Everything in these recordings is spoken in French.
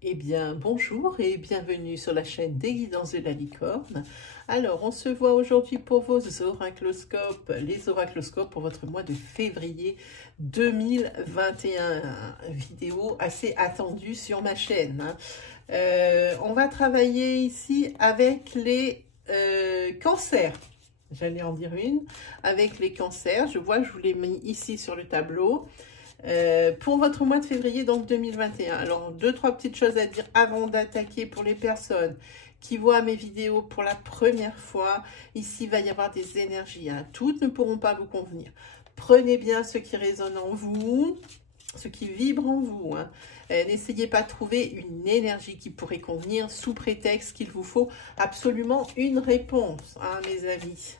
Eh bien, bonjour et bienvenue sur la chaîne des guidances de la licorne. Alors, on se voit aujourd'hui pour vos oracloscopes, les oracloscopes pour votre mois de février 2021. Vidéo assez attendue sur ma chaîne. On va travailler ici avec les cancers. J'allais en dire une. Avec les cancers, je vois que je vous l'ai mis ici sur le tableau. Pour votre mois de février, donc 2021. Alors, deux, trois petites choses à dire avant d'attaquer pour les personnes qui voient mes vidéos pour la première fois. Ici, il va y avoir des énergies. Hein. Toutes ne pourront pas vous convenir. Prenez bien ce qui résonne en vous, ce qui vibre en vous. Hein. N'essayez pas de trouver une énergie qui pourrait convenir sous prétexte qu'il vous faut absolument une réponse, hein, mes amis.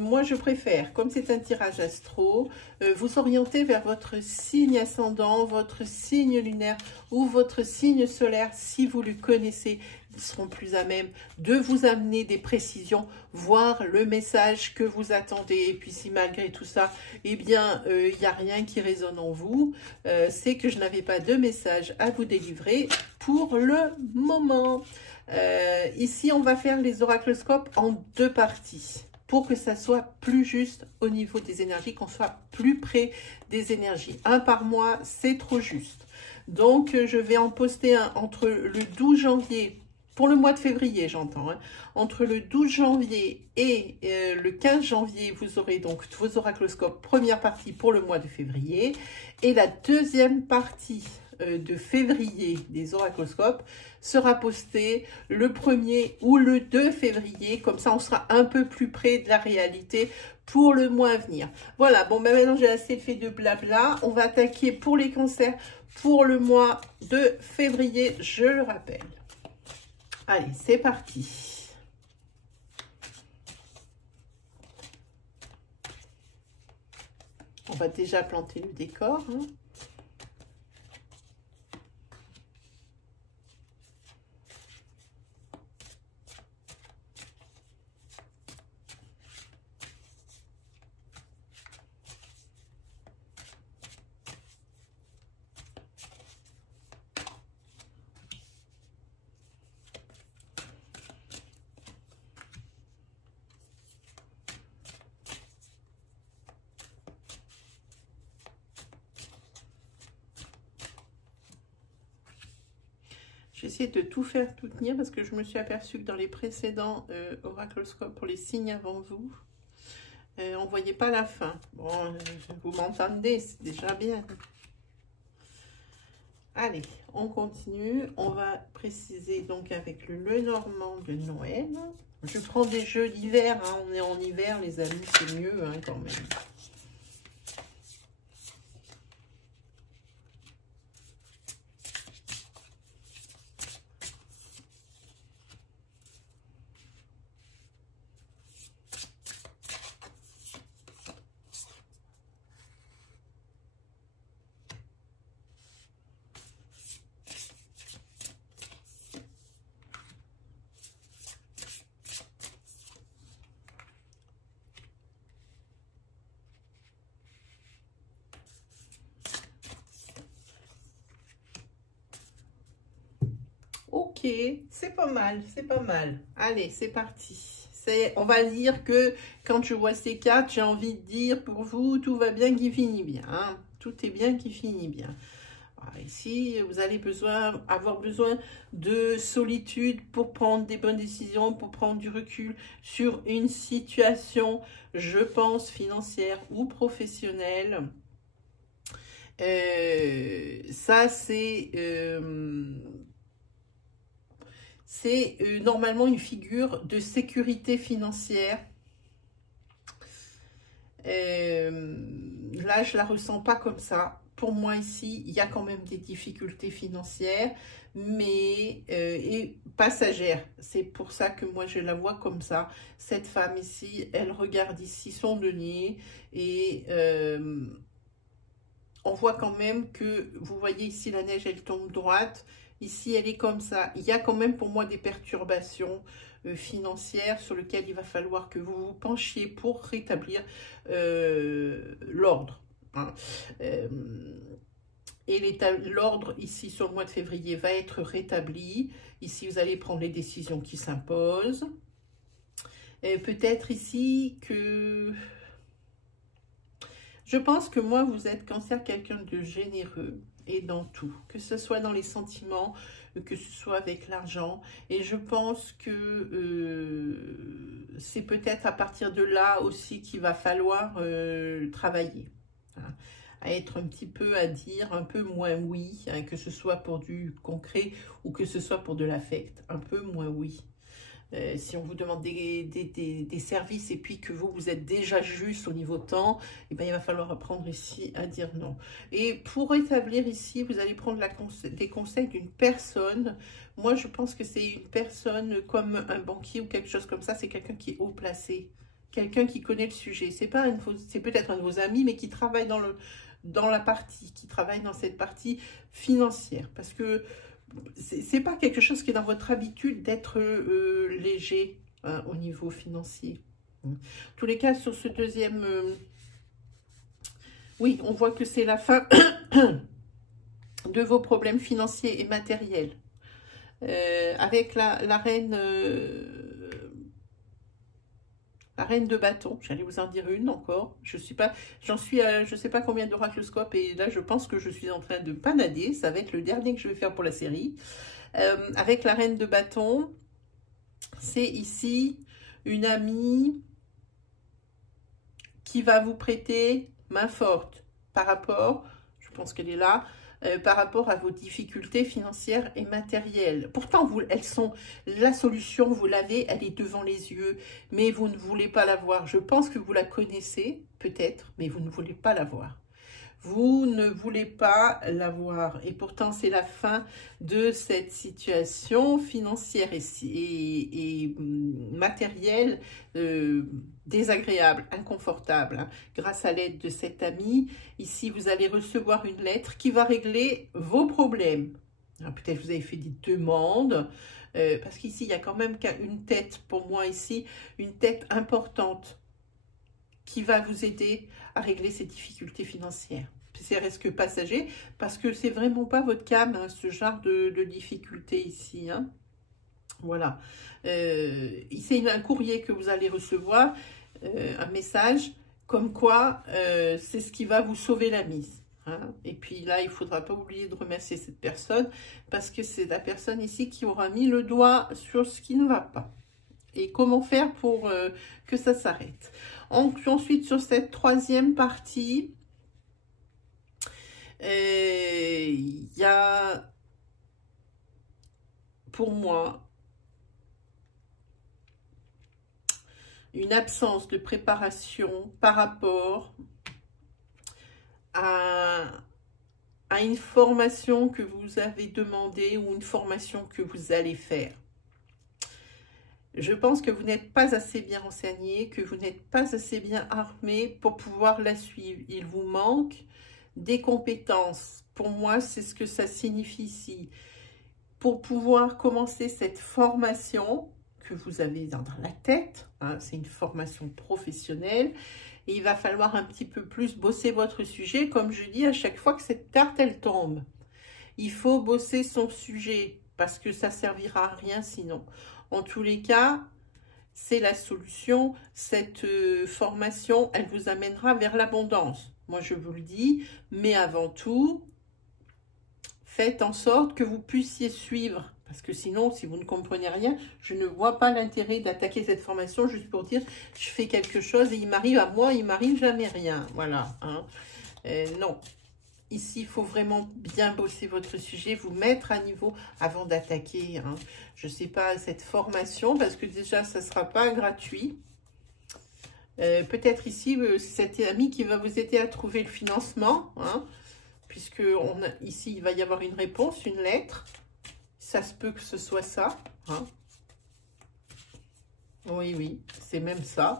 Moi, je préfère, comme c'est un tirage astro, vous orienter vers votre signe ascendant, votre signe lunaire ou votre signe solaire. Si vous le connaissez, ils seront plus à même de vous amener des précisions, voir le message que vous attendez. Et puis si malgré tout ça, eh bien, il n'y a rien qui résonne en vous, c'est que je n'avais pas de message à vous délivrer pour le moment. Ici, on va faire les oracloscopes en deux parties pour que ça soit plus juste au niveau des énergies, qu'on soit plus près des énergies. Un par mois, c'est trop juste. Donc, je vais en poster un entre le 12 janvier, pour le mois de février, j'entends, hein, entre le 12 janvier et le 15 janvier, vous aurez donc vos oracloscopes, première partie pour le mois de février, et la deuxième partie de février des oracloscopes sera posté le 1er ou le 2 février. Comme ça, on sera un peu plus près de la réalité pour le mois à venir. Voilà, bon, ben maintenant j'ai assez fait de blabla. On va attaquer pour les cancers pour le mois de février, je le rappelle. Allez, c'est parti. On va déjà planter le décor, hein. J'essaie de tout faire, tout tenir, parce que je me suis aperçue que dans les précédents oracloscopes pour les signes avant vous, on ne voyait pas la fin. Bon, vous m'entendez, c'est déjà bien. Allez, on continue. On va préciser donc avec le Lenormand de Noël. Je prends des jeux d'hiver, hein. On est en hiver, les amis, c'est mieux hein, quand même. Ok, c'est pas mal, c'est pas mal. Allez, c'est parti. On va dire que quand je vois ces cartes, j'ai envie de dire pour vous, tout va bien qui finit bien. Hein. Tout est bien qui finit bien. Alors ici, vous allez avoir besoin de solitude pour prendre des bonnes décisions, pour prendre du recul sur une situation, je pense, financière ou professionnelle. Ça, c'est normalement une figure de sécurité financière. Là, je ne la ressens pas comme ça. Pour moi, ici, il y a quand même des difficultés financières, mais et passagères. C'est pour ça que moi, je la vois comme ça. Cette femme ici, elle regarde ici son denier et on voit quand même que, vous voyez ici, la neige, elle tombe droite. Ici, elle est comme ça. Il y a quand même pour moi des perturbations financières sur lesquelles il va falloir que vous vous penchiez pour rétablir l'ordre. Hein. Et l'ordre ici sur le mois de février va être rétabli. Ici, vous allez prendre les décisions qui s'imposent. Peut-être ici que... Je pense que moi, vous êtes Cancer, quelqu'un de généreux et dans tout. Que ce soit dans les sentiments, que ce soit avec l'argent. Et je pense que c'est peut-être à partir de là aussi qu'il va falloir travailler. Hein, à être un petit peu, à dire un peu moins oui, hein, que ce soit pour du concret ou que ce soit pour de l'affect. Un peu moins oui. Si on vous demande des services et puis que vous êtes déjà juste au niveau temps, eh ben, il va falloir apprendre ici à dire non. Et pour établir ici, vous allez prendre des conseils d'une personne. Moi, je pense que c'est une personne comme un banquier ou quelque chose comme ça. C'est quelqu'un qui est haut placé, quelqu'un qui connaît le sujet. C'est peut-être un de vos amis, mais qui travaille qui travaille dans cette partie financière. Parce que c'est pas quelque chose qui est dans votre habitude d'être léger hein, au niveau financier. En tous les cas, sur ce deuxième... oui, on voit que c'est la fin de vos problèmes financiers et matériels. Avec la reine... la reine de bâton, j'allais vous en dire une encore. Je sais pas combien d'oracloscopes et là je pense que je suis en train de panader. Ça va être le dernier que je vais faire pour la série. Avec la reine de bâton, c'est ici une amie qui va vous prêter main forte par rapport, je pense qu'elle est là, par rapport à vos difficultés financières et matérielles. Pourtant, elles sont la solution, vous l'avez, elle est devant les yeux, mais vous ne voulez pas la voir. Je pense que vous la connaissez, peut-être, mais vous ne voulez pas la voir. Vous ne voulez pas la voir. Et pourtant, c'est la fin de cette situation financière et matérielle désagréable, inconfortable. Hein. Grâce à l'aide de cet ami, ici, vous allez recevoir une lettre qui va régler vos problèmes. Peut-être vous avez fait des demandes, parce qu'ici, il y a quand même une tête, pour moi ici, une tête importante qui va vous aider à régler ces difficultés financières. C'est risque passager, parce que c'est vraiment pas votre cam, hein, ce genre de difficultés ici. Hein. Voilà. C'est un courrier que vous allez recevoir, un message, comme quoi c'est ce qui va vous sauver la mise. Hein. Et puis là, il ne faudra pas oublier de remercier cette personne, parce que c'est la personne ici qui aura mis le doigt sur ce qui ne va pas. Et comment faire pour que ça s'arrête. Ensuite, sur cette troisième partie, il y a, pour moi, une absence de préparation par rapport à une formation que vous avez demandée ou une formation que vous allez faire. Je pense que vous n'êtes pas assez bien renseigné, que vous n'êtes pas assez bien armé pour pouvoir la suivre. Il vous manque des compétences. Pour moi, c'est ce que ça signifie ici. Pour pouvoir commencer cette formation que vous avez dans la tête, hein, c'est une formation professionnelle, et il va falloir un petit peu plus bosser votre sujet, comme je dis à chaque fois que cette carte, elle tombe. Il faut bosser son sujet, parce que ça ne servira à rien sinon. En tous les cas, c'est la solution. Cette formation, elle vous amènera vers l'abondance. Moi, je vous le dis, mais avant tout, faites en sorte que vous puissiez suivre. Parce que sinon, si vous ne comprenez rien, je ne vois pas l'intérêt d'attaquer cette formation juste pour dire je fais quelque chose et il m'arrive à moi, il m'arrive jamais rien. Voilà. Hein. Non. Ici, il faut vraiment bien bosser votre sujet, vous mettre à niveau avant d'attaquer, hein. Je ne sais pas, cette formation, parce que déjà, ça ne sera pas gratuit. Peut-être ici, c'est cet ami qui va vous aider à trouver le financement, hein, puisque ici, il va y avoir une réponse, une lettre. Ça se peut que ce soit ça. Hein. Oui, oui, c'est même ça.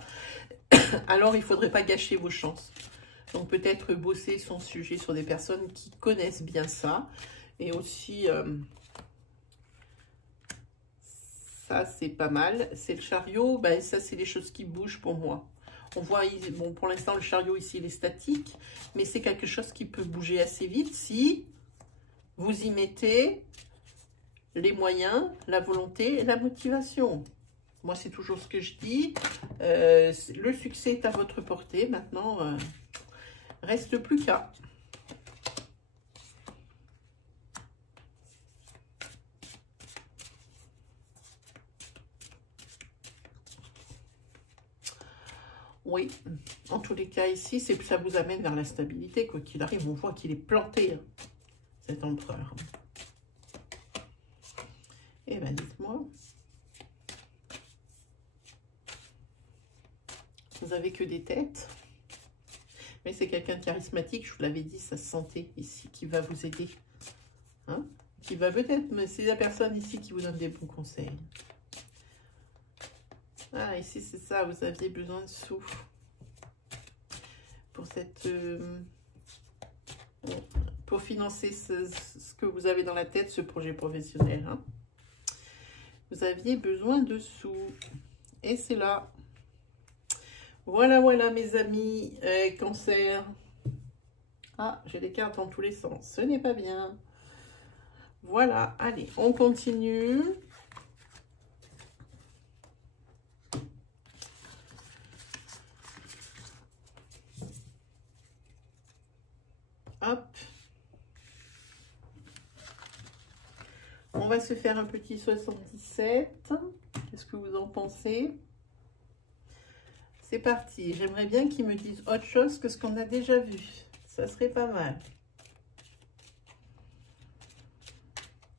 Alors, il ne faudrait pas gâcher vos chances. Donc, peut-être bosser son sujet sur des personnes qui connaissent bien ça. Et aussi, ça, c'est pas mal. C'est le chariot. Ben, ça, c'est les choses qui bougent pour moi. On voit, bon, pour l'instant, le chariot ici, il est statique. Mais c'est quelque chose qui peut bouger assez vite si vous y mettez les moyens, la volonté et la motivation. Moi, c'est toujours ce que je dis. Le succès est à votre portée. Maintenant, reste plus qu'à. Oui, en tous les cas ici, c'est que ça vous amène vers la stabilité. Quoi qu'il arrive, on voit qu'il est planté, hein, cet empereur. Eh bien, dites-moi. Vous avez que des têtes. Mais c'est quelqu'un de charismatique, je vous l'avais dit, ça se sentait ici, qui va vous aider. Hein? Qui va peut-être, mais c'est la personne ici qui vous donne des bons conseils. Ah, ici, c'est ça, vous aviez besoin de sous. Pour cette... pour financer ce que vous avez dans la tête, ce projet professionnel. Hein? Vous aviez besoin de sous. Et c'est là. Voilà, voilà, mes amis, Cancer. Ah, j'ai des cartes dans tous les sens. Ce n'est pas bien. Voilà, allez, on continue. Hop. On va se faire un petit 77. Qu'est-ce que vous en pensez? C'est parti. J'aimerais bien qu'ils me disent autre chose que ce qu'on a déjà vu. Ça serait pas mal.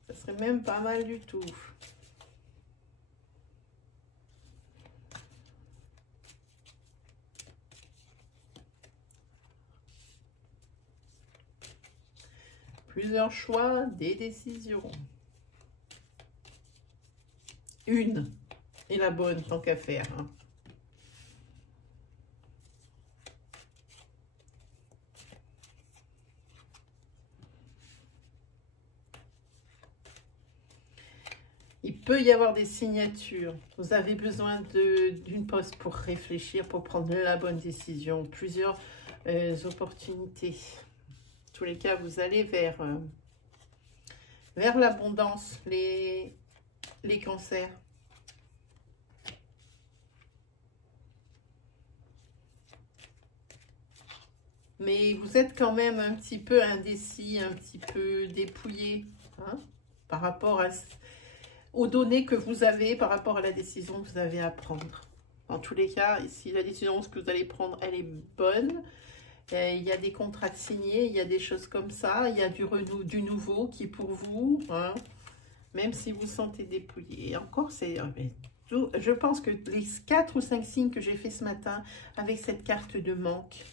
Ça serait même pas mal du tout. Plusieurs choix, des décisions. Une. Et la bonne, tant qu'à faire. Hein. Il peut y avoir des signatures. Vous avez besoin d'une pause pour réfléchir, pour prendre la bonne décision. Plusieurs opportunités. En tous les cas, vous allez vers l'abondance, les cancers. Mais vous êtes quand même un petit peu indécis, un petit peu dépouillé, hein, par rapport aux données que vous avez, par rapport à la décision que vous avez à prendre. En tous les cas, ici, la décision que vous allez prendre, elle est bonne. Il y a des contrats signés, il y a des choses comme ça. Il y a du nouveau qui est pour vous, hein, même si vous sentez dépouillé. Et encore, c'est... Je pense que les 4 ou 5 signes que j'ai fait ce matin, avec cette carte de manque,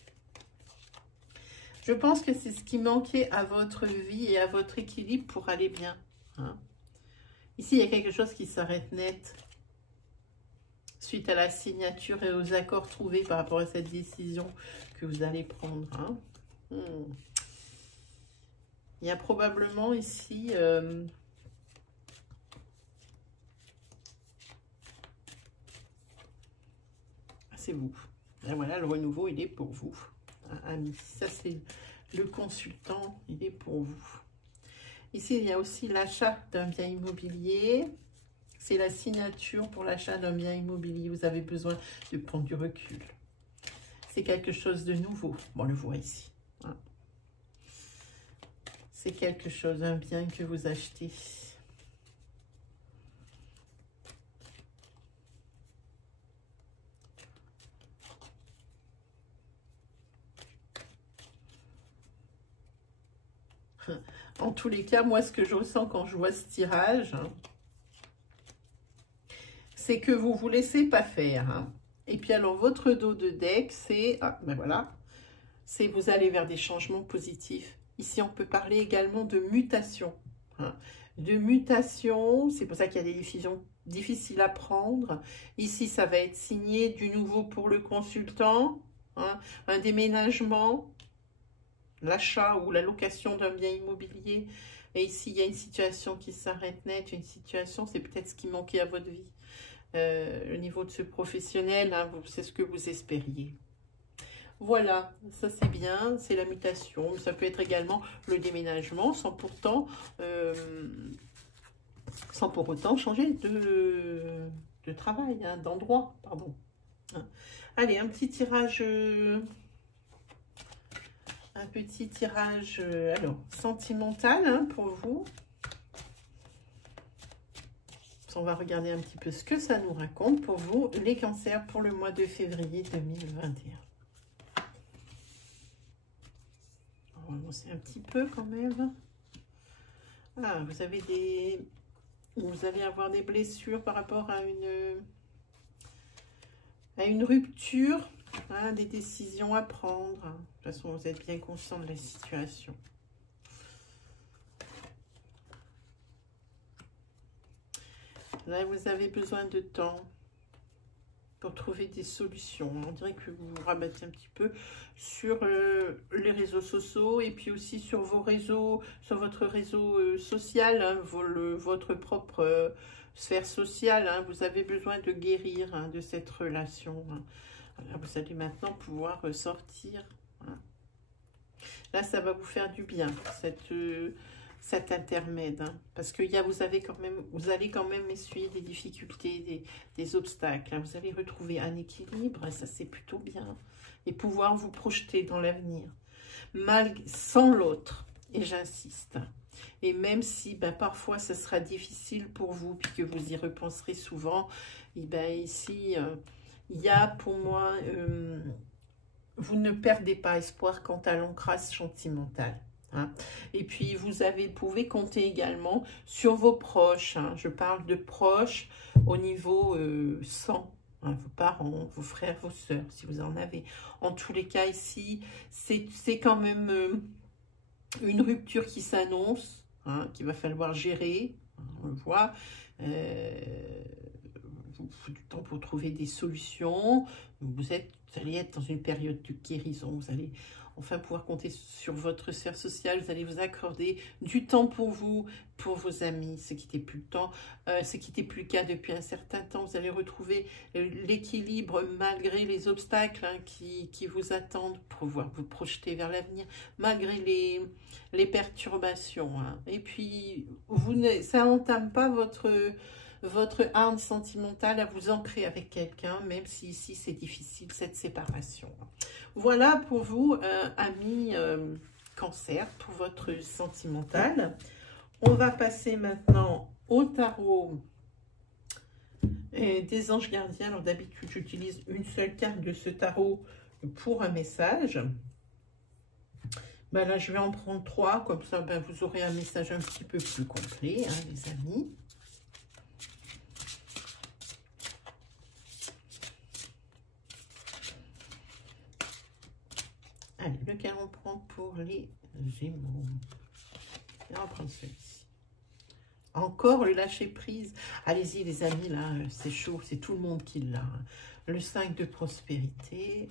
je pense que c'est ce qui manquait à votre vie et à votre équilibre pour aller bien. Hein. Ici, il y a quelque chose qui s'arrête net suite à la signature et aux accords trouvés par rapport à cette décision que vous allez prendre. Hein. Il y a probablement ici... c'est vous. Et voilà, le renouveau, il est pour vous. Ami, ça c'est le consultant, il est pour vous. Ici, il y a aussi l'achat d'un bien immobilier. C'est la signature pour l'achat d'un bien immobilier. Vous avez besoin de prendre du recul. C'est quelque chose de nouveau. Bon, on le voit ici. Hein. C'est quelque chose, un bien que vous achetez. En tous les cas, moi, ce que je ressens quand je vois ce tirage, hein, c'est que vous vous laissez pas faire. Hein. Et puis, alors, votre dos de deck, c'est... Ah, ben voilà. C'est vous allez vers des changements positifs. Ici, on peut parler également de mutation. Hein. De mutation, c'est pour ça qu'il y a des décisions difficiles à prendre. Ici, ça va être signé du nouveau pour le consultant. Hein. Un déménagement. L'achat ou la location d'un bien immobilier. Et ici, il y a une situation qui s'arrête net. Une situation, c'est peut-être ce qui manquait à votre vie. Le niveau de ce professionnel, hein, c'est ce que vous espériez. Voilà, ça c'est bien, c'est la mutation. Ça peut être également le déménagement sans pour autant changer de travail, hein, d'endroit, pardon. Hein. Allez, un petit tirage, alors, sentimental, hein, pour vous. On va regarder un petit peu ce que ça nous raconte pour vous, les cancers, pour le mois de février 2021. On va avancer un petit peu quand même. Ah, vous allez avoir des blessures par rapport à une rupture, hein, des décisions à prendre. De toute façon, vous êtes bien conscient de la situation. Là, vous avez besoin de temps pour trouver des solutions. On dirait que vous vous rabattez un petit peu sur les réseaux sociaux et puis aussi sur vos réseaux, sur votre réseau social, hein, votre propre sphère sociale. Hein. Vous avez besoin de guérir, hein, de cette relation. Hein. Alors, vous allez maintenant pouvoir sortir. Hein. Là, ça va vous faire du bien, cet intermède, hein, parce que vous allez quand même essuyer des difficultés, des obstacles, hein, vous allez retrouver un équilibre, ça c'est plutôt bien, et pouvoir vous projeter dans l'avenir, sans l'autre, et j'insiste, et même si parfois ce sera difficile pour vous, puisque vous y repenserez souvent, et ici, il y a pour moi, vous ne perdez pas espoir quant à l'ancrage sentimental. Hein. Et puis, vous pouvez compter également sur vos proches. Hein. Je parle de proches au niveau sang, hein, vos parents, vos frères, vos sœurs, si vous en avez. En tous les cas, ici, c'est quand même une rupture qui s'annonce, hein, qu'il va falloir gérer. Hein, on le voit. Vous faut du temps pour trouver des solutions. Vous allez être dans une période de guérison. Vous allez enfin pouvoir compter sur votre sphère sociale. Vous allez vous accorder du temps pour vous, pour vos amis, ce qui n'était plus le cas depuis un certain temps. Vous allez retrouver l'équilibre malgré les obstacles, hein, qui vous attendent pour pouvoir vous projeter vers l'avenir, malgré les perturbations. Hein. Et puis, ça n'entame pas votre âme sentimentale à vous ancrer avec quelqu'un, même si ici c'est difficile, cette séparation. Voilà pour vous, amis cancer, pour votre sentimental. On va passer maintenant au tarot des anges gardiens. Alors d'habitude, j'utilise une seule carte de ce tarot pour un message. Là, je vais en prendre 3, comme ça, vous aurez un message un petit peu plus complet, hein, les amis. Allez, lequel on prend pour les Gémeaux? On va prendre celui-ci. Encore le lâcher-prise. Allez-y, les amis, là, c'est chaud, c'est tout le monde qui l'a. Le 5 de prospérité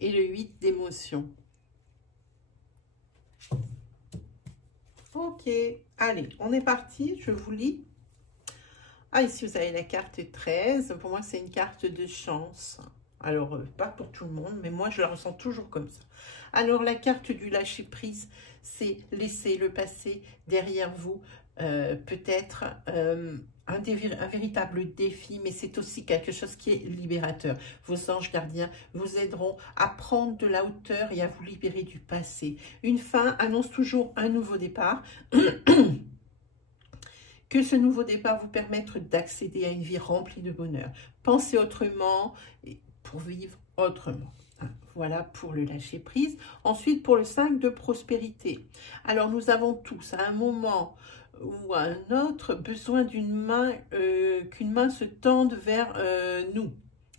et le 8 d'émotion. Ok, allez, on est parti, je vous lis. Ah, ici, vous avez la carte 13. Pour moi, c'est une carte de chance. Alors, pas pour tout le monde, mais moi, je la ressens toujours comme ça. Alors, la carte du lâcher-prise, c'est laisser le passé derrière vous. Peut-être un véritable défi, mais c'est aussi quelque chose qui est libérateur. Vos anges gardiens vous aideront à prendre de la hauteur et à vous libérer du passé. Une fin annonce toujours un nouveau départ. Que ce nouveau départ vous permette d'accéder à une vie remplie de bonheur. Pensez autrement pour vivre autrement. Voilà pour le lâcher prise. Ensuite, pour le 5 de prospérité. Alors, nous avons tous, à un moment ou à un autre, besoin d'une main, qu'une main se tende vers nous.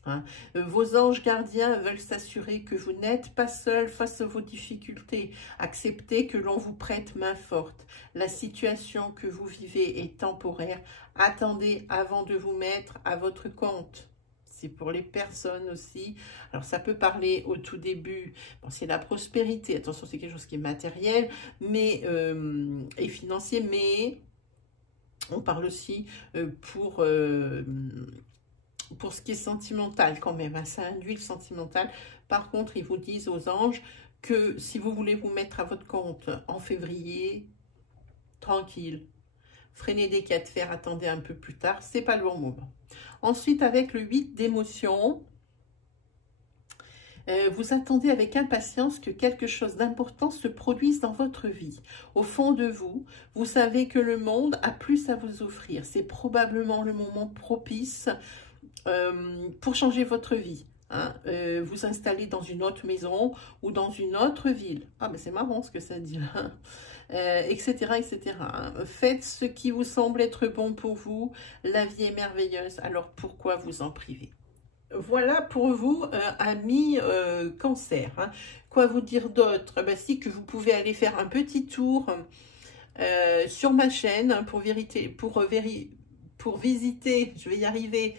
Hein. Vos anges gardiens veulent s'assurer que vous n'êtes pas seul face à vos difficultés. Acceptez que l'on vous prête main forte. La situation que vous vivez est temporaire. Attendez avant de vous mettre à votre compte. C'est pour les personnes aussi. Alors, ça peut parler au tout début. Bon, c'est la prospérité. Attention, c'est quelque chose qui est matériel et financier, mais on parle aussi pour pour ce qui est sentimental quand même, hein, ça induit le sentimental. Par contre, ils vous disent aux anges que si vous voulez vous mettre à votre compte en février, tranquille, freinez des cas de fer, attendez un peu plus tard, c'est pas le bon moment. Ensuite, avec le 8 d'émotion, vous attendez avec impatience que quelque chose d'important se produise dans votre vie. Au fond de vous, vous savez que le monde a plus à vous offrir. C'est probablement le moment propice pour changer votre vie. Hein, vous installer dans une autre maison ou dans une autre ville. Ah, mais c'est marrant ce que ça dit là. Etc., etc. Hein. Faites ce qui vous semble être bon pour vous. La vie est merveilleuse, alors pourquoi vous en priver? Voilà pour vous, amis cancer. Hein. Quoi vous dire d'autre? Ben, si que vous pouvez aller faire un petit tour sur ma chaîne hein, pour visiter, je vais y arriver,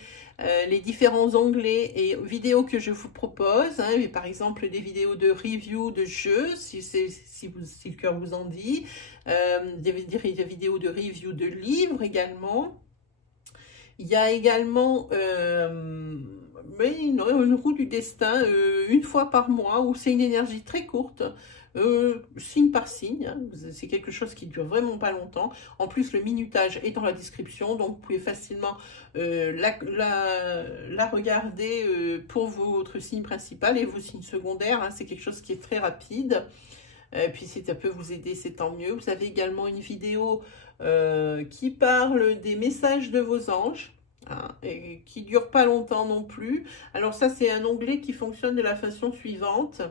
les différents onglets et vidéos que je vous propose. Hein, par exemple, des vidéos de review de jeux, si le cœur vous en dit. Des vidéos de review de livres également. Il y a également une roue du destin, une fois par mois, où c'est une énergie très courte, signe par signe. Hein. C'est quelque chose qui dure vraiment pas longtemps. En plus, le minutage est dans la description, donc vous pouvez facilement la regarder pour votre signe principal et vos signes secondaires. Hein. C'est quelque chose qui est très rapide. Puis si ça peut vous aider, c'est tant mieux. Vous avez également une vidéo qui parle des messages de vos anges. Hein, et qui ne dure pas longtemps non plus. Alors ça, c'est un onglet qui fonctionne de la façon suivante.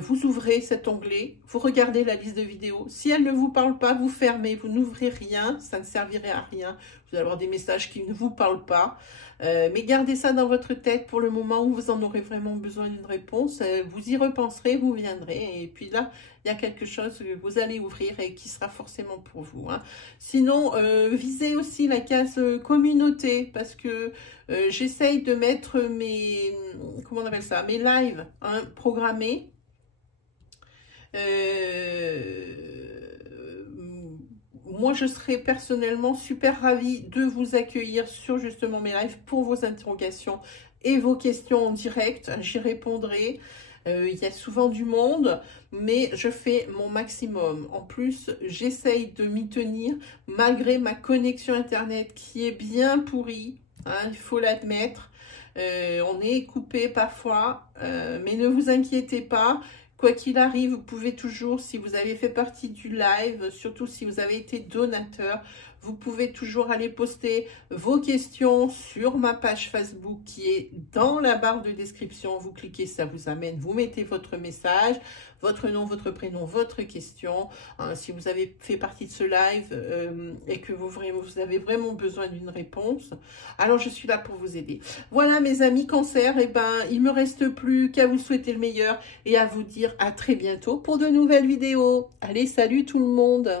Vous ouvrez cet onglet, vous regardez la liste de vidéos. Si elle ne vous parle pas, vous fermez, vous n'ouvrez rien, ça ne servirait à rien. Vous allez avoir des messages qui ne vous parlent pas. Mais gardez ça dans votre tête pour le moment où vous en aurez vraiment besoin d'une réponse. Vous y repenserez, vous viendrez. Et puis là, il y a quelque chose que vous allez ouvrir et qui sera forcément pour vous. Hein. Sinon, visez aussi la case communauté parce que j'essaye de mettre mes, comment on appelle ça, mes lives hein, programmés. Moi, je serais personnellement super ravie de vous accueillir sur justement mes lives pour vos interrogations et vos questions en direct. J'y répondrai. Il y a souvent du monde, mais je fais mon maximum. En plus, j'essaye de m'y tenir malgré ma connexion Internet qui est bien pourrie. Hein, il faut l'admettre. On est coupé parfois, mais ne vous inquiétez pas. Quoi qu'il arrive, vous pouvez toujours, si vous avez fait partie du live, surtout si vous avez été donateur, vous pouvez toujours aller poster vos questions sur ma page Facebook qui est dans la barre de description. Vous cliquez, ça vous amène, vous mettez votre message, votre nom, votre prénom, votre question. Hein, si vous avez fait partie de ce live et que vous avez vraiment besoin d'une réponse, alors je suis là pour vous aider. Voilà mes amis cancer, et ben il me reste plus qu'à vous souhaiter le meilleur et à vous dire à très bientôt pour de nouvelles vidéos. Allez, salut tout le monde!